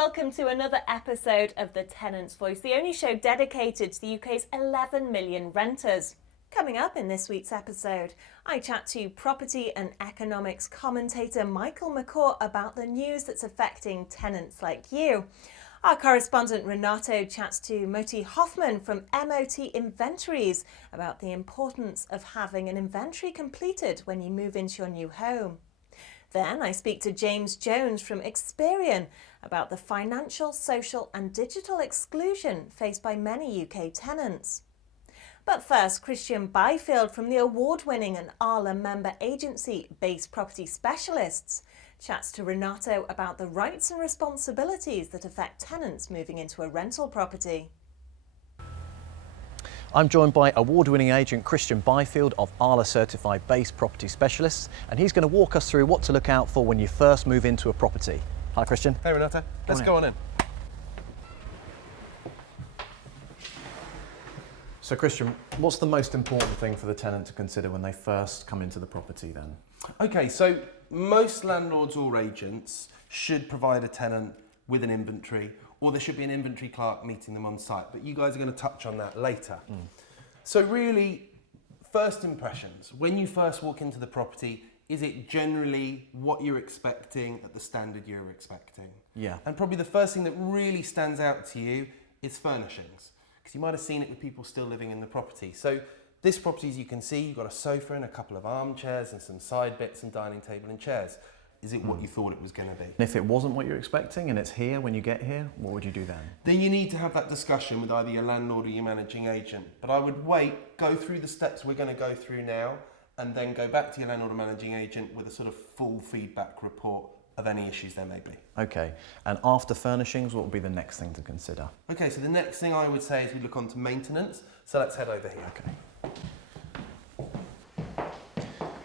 welcome to another episode of The Tenant's Voice, the only show dedicated to the UK's 11 million renters. Coming up in this week's episode, I chat to property and economics commentator Michael McCaw about the news that's affecting tenants like you. Our correspondent Renato chats to Moti Hoffman from MOT Inventories about the importance of having an inventory completed when you move into your new home. Then I speak to James Jones from Experian about the financial, social and digital exclusion faced by many UK tenants. But first, Christian Byfield from the award-winning and Arla member agency Base Property Specialists chats to Renato about the rights and responsibilities that affect tenants moving into a rental property. I'm joined by award-winning agent Christian Byfield of Arla Certified Base Property Specialists, and he's going to walk us through what to look out for when you first move into a property. Hi Christian. Hey Renato, let's go on in. So Christian, what's the most important thing for the tenant to consider when they first come into the property then? Okay, so most landlords or agents should provide a tenant with an inventory, or there should be an inventory clerk meeting them on site, but you guys are going to touch on that later. So really, first impressions, when you first walk into the property, is it generally what you're expecting at the standard you're expecting? Yeah. And probably the first thing that really stands out to you is furnishings, because you might have seen it with people still living in the property. So this property, as you can see, you've got a sofa and a couple of armchairs and some side bits and dining table and chairs. Is it what you thought it was going to be? And if it wasn't what you're expecting and it's here when you get here, what would you do then? Then you need to have that discussion with either your landlord or your managing agent. But I would wait, go through the steps we're going to go through now, and then go back to your landlord or managing agent with a sort of full feedback report of any issues there may be. Okay, and after furnishings, what would be the next thing to consider? Okay, so the next thing I would say is we look on to maintenance. So let's head over here. Okay.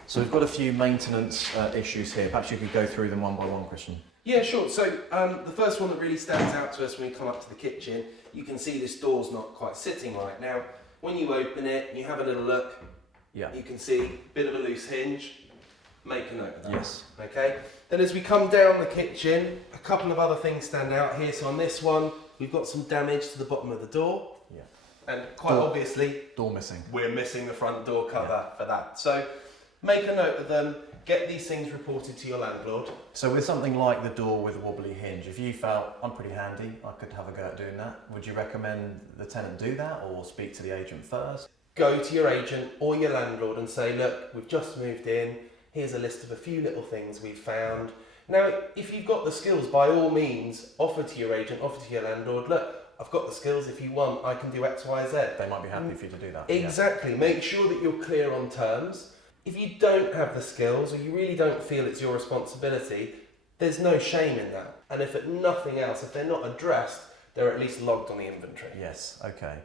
So we've got a few maintenance issues here. Perhaps you could go through them one by one, Christian. Yeah, sure. So the first one that really stands out to us when we come up to the kitchen, you can see this door's not quite sitting right. Now, when you open it, you have a little look, you can see a bit of a loose hinge. Make a note of that. Yes. Okay. Then as we come down the kitchen, a couple of other things stand out here. So on this one, we've got some damage to the bottom of the door. Yeah. And quite obviously, Door missing. we're missing the front door cover for that. So make a note of them, get these things reported to your landlord. So with something like the door with a wobbly hinge, if you felt, I'm pretty handy, I could have a go at doing that, would you recommend the tenant do that or speak to the agent first? Go to your agent or your landlord and say, look, we've just moved in, here's a list of a few little things we've found. Now, if you've got the skills, by all means, offer to your agent, offer to your landlord, look, I've got the skills, if you want, I can do X, Y, Z. They might be happy for you to do that. Exactly, make sure that you're clear on terms. If you don't have the skills or you really don't feel it's your responsibility, there's no shame in that. And if at nothing else, if they're not addressed, they're at least logged on the inventory. Yes, okay.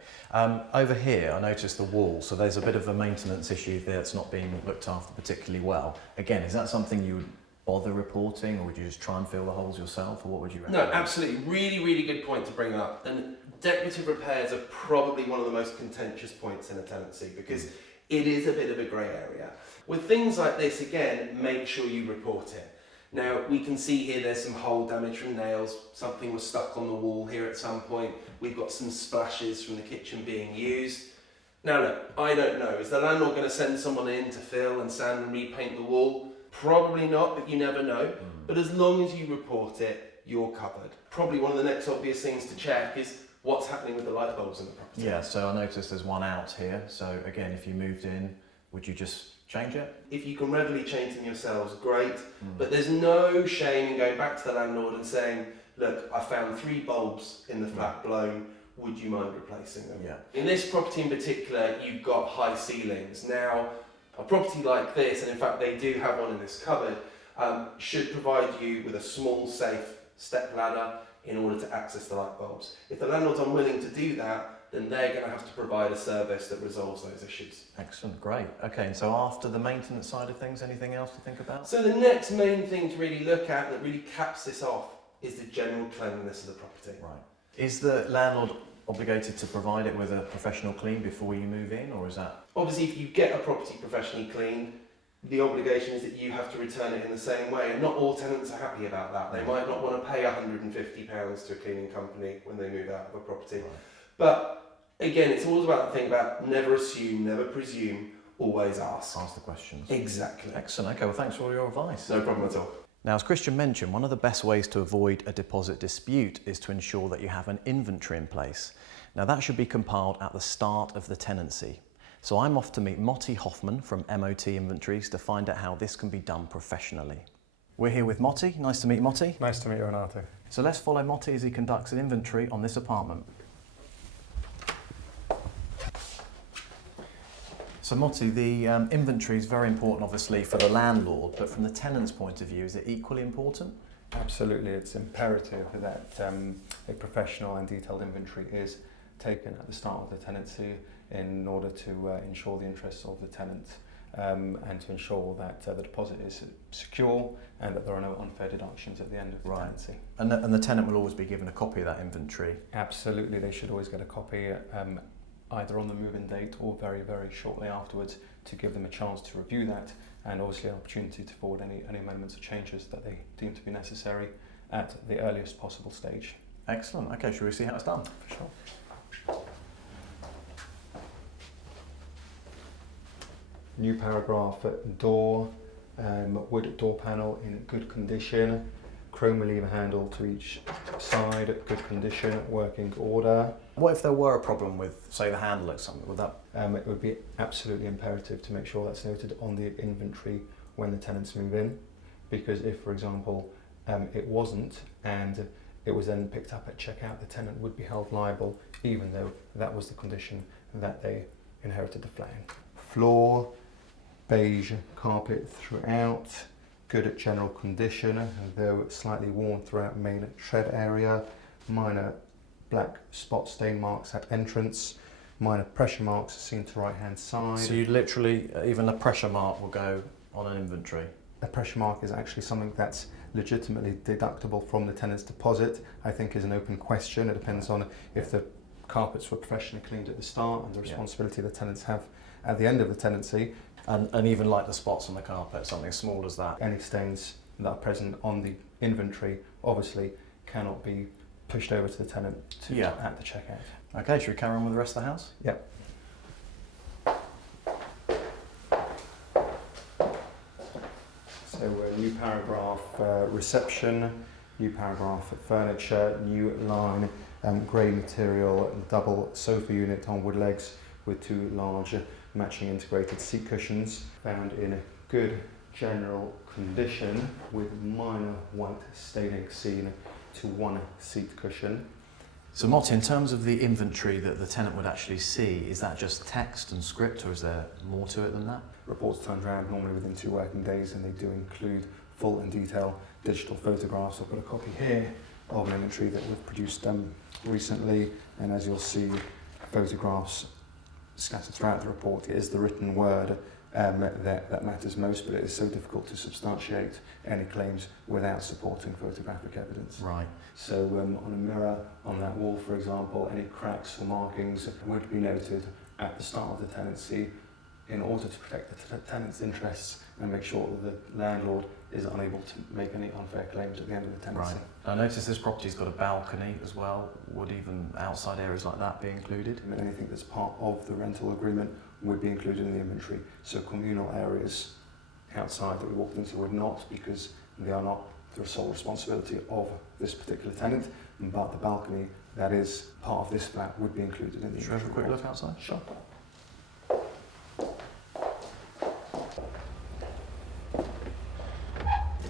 Over here, I noticed the wall, so there's a bit of a maintenance issue there that's not being looked after particularly well. Again, is that something you would bother reporting, or would you just try and fill the holes yourself, or what would you recommend? No, absolutely. Really, really good point to bring up. And decorative repairs are probably one of the most contentious points in a tenancy because it is a bit of a grey area. With things like this, again, make sure you report it. Now, we can see here there's some hole damage from nails. Something was stuck on the wall here at some point. We've got some splashes from the kitchen being used. Now, look, I don't know. Is the landlord going to send someone in to fill and sand and repaint the wall? Probably not, but you never know. But as long as you report it, you're covered. Probably one of the next obvious things to check is what's happening with the light bulbs in the property. Yeah, so I noticed there's one out here. So again, if you moved in, would you just change it? If you can readily change them yourselves, great. But there's no shame in going back to the landlord and saying, look, I found 3 bulbs in the flat blown. Would you mind replacing them? Yeah. In this property in particular, you've got high ceilings. Now, a property like this, and in fact they do have one in this cupboard, should provide you with a small, safe step ladder in order to access the light bulbs. If the landlord's unwilling to do that, then they're going to have to provide a service that resolves those issues. Excellent, great. Okay, and so after the maintenance side of things, anything else to think about? So the next main thing to really look at that really caps this off is the general cleanliness of the property. Right. Is the landlord obligated to provide it with a professional clean before you move in, or is that? Obviously, if you get a property professionally cleaned, the obligation is that you have to return it in the same way, and not all tenants are happy about that. They might not want to pay £150 to a cleaning company when they move out of a property. Right. But again, it's always about the thing about never assume, never presume, always ask. Ask the questions. Exactly. Excellent. Okay, well, thanks for all your advice. No problem at all. Now, as Christian mentioned, one of the best ways to avoid a deposit dispute is to ensure that you have an inventory in place. Now, that should be compiled at the start of the tenancy. So I'm off to meet Motti Hoffman from MOT Inventories to find out how this can be done professionally. We're here with Motti. Nice to meet Motti. Nice to meet you, Renato. So let's follow Motti as he conducts an inventory on this apartment. So Motti, the inventory is very important obviously for the landlord, but from the tenant's point of view, is it equally important? Absolutely, it's imperative that a professional and detailed inventory is taken at the start of the tenancy in order to ensure the interests of the tenant and to ensure that the deposit is secure and that there are no unfair deductions at the end of the tenancy. And the tenant will always be given a copy of that inventory? Absolutely, they should always get a copy either on the move-in date or very, very shortly afterwards to give them a chance to review that and obviously an opportunity to forward any amendments or changes that they deem to be necessary at the earliest possible stage. Excellent. Okay, shall we see how it's done? For sure. New paragraph door, wood door panel in good condition, chrome lever handle to each side, good condition, working order. What if there were a problem with, say, the handle or something? Would that? It would be absolutely imperative to make sure that's noted on the inventory when the tenants move in, because if, for example, it wasn't and it was then picked up at checkout, the tenant would be held liable even though that was the condition that they inherited the flat in. Floor, beige carpet throughout, good at general condition, though slightly worn throughout main tread area, minor black spot stain marks at entrance, minor pressure marks seen to right hand side. So you literally, even a pressure mark will go on an inventory? A pressure mark is actually something that's legitimately deductible from the tenant's deposit. I think is an open question. It depends on if the carpets were professionally cleaned at the start and the responsibility the tenants have at the end of the tenancy. And even like the spots on the carpet, something small as that? Any stains that are present on the inventory obviously cannot be pushed over to the tenant at the checkout. Okay, should we carry on with the rest of the house? Yep. So new paragraph reception, new paragraph furniture, new line, grey material, double sofa unit on wood legs with two large matching integrated seat cushions, found in good general condition with minor white staining seen to one seat cushion. So Motti, in terms of the inventory that the tenant would actually see, is that just text and script or is there more to it than that? Reports turned around normally within 2 working days and they do include full and detailed digital photographs. I've got a copy here of an inventory that we've produced recently, and as you'll see, photographs scattered throughout the report. It is the written word that matters most, but it is so difficult to substantiate any claims without supporting photographic evidence. Right. So on a mirror on that wall, for example, any cracks or markings would be noted at the start of the tenancy in order to protect the tenant's interests and make sure that the landlord is unable to make any unfair claims at the end of the tenancy. Right. I noticed this property's got a balcony as well. Would even outside areas like that be included? And anything that's part of the rental agreement would be included in the inventory. So communal areas outside that we walked into would not, because they are not the sole responsibility of this particular tenant, but the balcony that is part of this flat would be included in the inventory. Should we have a quick look outside? Sure.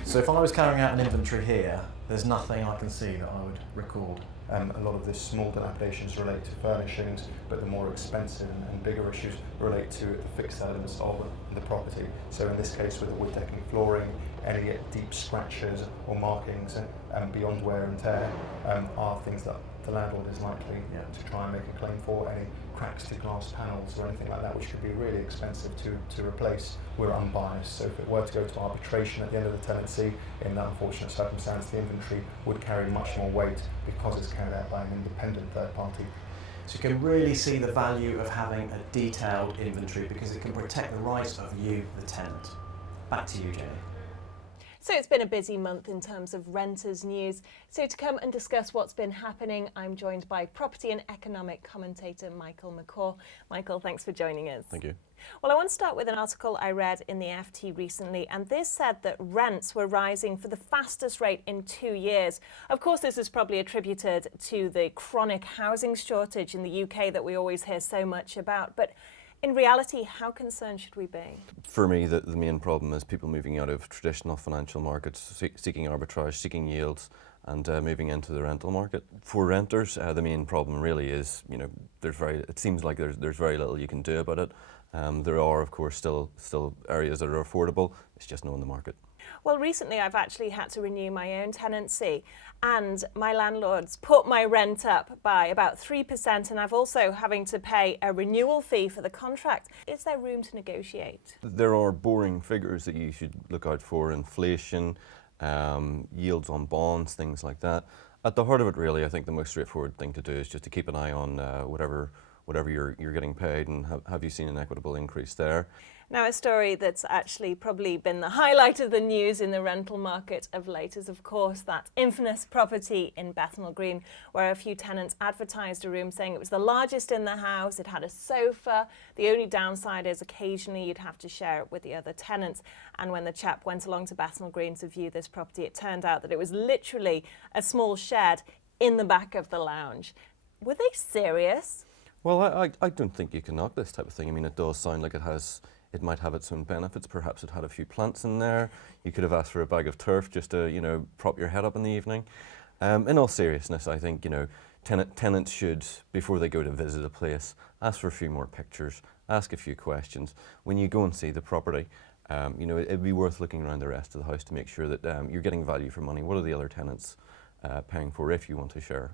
So if I was carrying out an inventory here, there's nothing I can see that I would record? A lot of the small dilapidations relate to furnishings, but the more expensive and bigger issues relate to the fixed elements of the property. So in this case, with the wood decking flooring, any deep scratches or markings beyond wear and tear are things that the landlord is likely to try and make a claim for. Any cracks to glass panels or anything like that, which could be really expensive to replace, we're unbiased. So if it were to go to arbitration at the end of the tenancy, in that unfortunate circumstance, the inventory would carry much more weight because it's carried out by an independent third party. So you can really see the value of having a detailed inventory because it can protect the rights of you, the tenant. Back to you, Jenny. So it's been a busy month in terms of renters news. So to come and discuss what's been happening, I'm joined by property and economic commentator Michael McCaw. Michael, thanks for joining us. Thank you. Well, I want to start with an article I read in the FT recently, and this said that rents were rising for the fastest rate in 2 years. Of course, this is probably attributed to the chronic housing shortage in the UK that we always hear so much about. But in reality, how concerned should we be? For me, the main problem is people moving out of traditional financial markets, seeking arbitrage, seeking yields, and moving into the rental market. For renters, the main problem really is, it seems like there's very little you can do about it. There are, of course, still areas that are affordable. It's just not in the market. Well, recently I've actually had to renew my own tenancy, and my landlord's put my rent up by about 3%, and I've also having to pay a renewal fee for the contract. Is there room to negotiate? There are boring figures that you should look out for: inflation, yields on bonds, things like that. At the heart of it, really, I think the most straightforward thing to do is just to keep an eye on whatever you're getting paid, and have you seen an equitable increase there? Now, a story that's actually probably been the highlight of the news in the rental market of late is, of course, that infamous property in Bethnal Green, where a few tenants advertised a room saying it was the largest in the house, it had a sofa. The only downside is occasionally you'd have to share it with the other tenants. And when the chap went along to Bethnal Green to view this property, it turned out that it was literally a small shed in the back of the lounge. Were they serious? Well, I don't think you can knock this type of thing. I mean, it does sound like it might have its own benefits. Perhaps it had a few plants in there. You could have asked for a bag of turf just to, prop your head up in the evening. In all seriousness, I think, tenants should, before they go to visit a place, ask for a few more pictures, ask a few questions. When you go and see the property, it'd be worth looking around the rest of the house to make sure that you're getting value for money. What are the other tenants paying for if you want to share,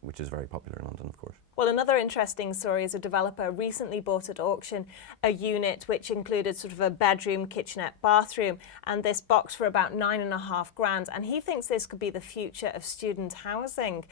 which is very popular in London, of course. Well, another interesting story is a developer recently bought at auction a unit which included sort of a bedroom, kitchenette, bathroom, and this box for about £9.5 grand. And he thinks this could be the future of student housing.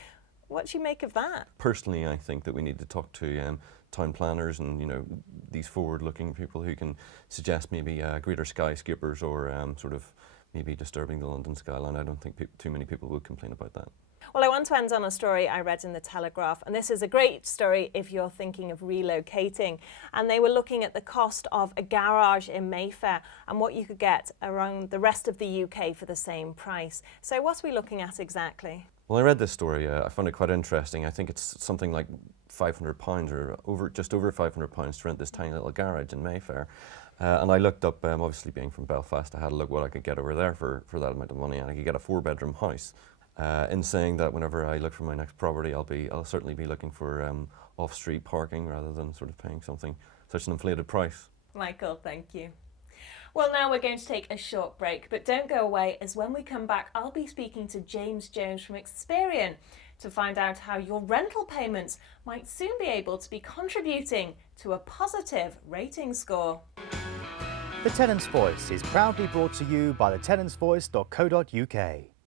What do you make of that? Personally, I think that we need to talk to town planners and these forward-looking people who can suggest maybe greater skyscrapers or sort of maybe disturbing the London skyline. I don't think too many people would complain about that. Well, I want to end on a story I read in the Telegraph, and this is a great story if you're thinking of relocating. And they were looking at the cost of a garage in Mayfair and what you could get around the rest of the UK for the same price. So what are we looking at exactly? Well, I read this story. I found it quite interesting. I think it's something like £500 or just over £500 to rent this tiny little garage in Mayfair. And I looked up, obviously being from Belfast, I had a look what I could get over there for that amount of money, and I could get a 4-bedroom house. In saying that, whenever I look for my next property, I'll certainly be looking for off-street parking rather than sort of paying such an inflated price. Michael, thank you. Well, now we're going to take a short break, but don't go away, as when we come back, I'll be speaking to James Jones from Experian to find out how your rental payments might soon be able to be contributing to a positive rating score. The Tenant's Voice is proudly brought to you by thetenantsvoice.co.uk.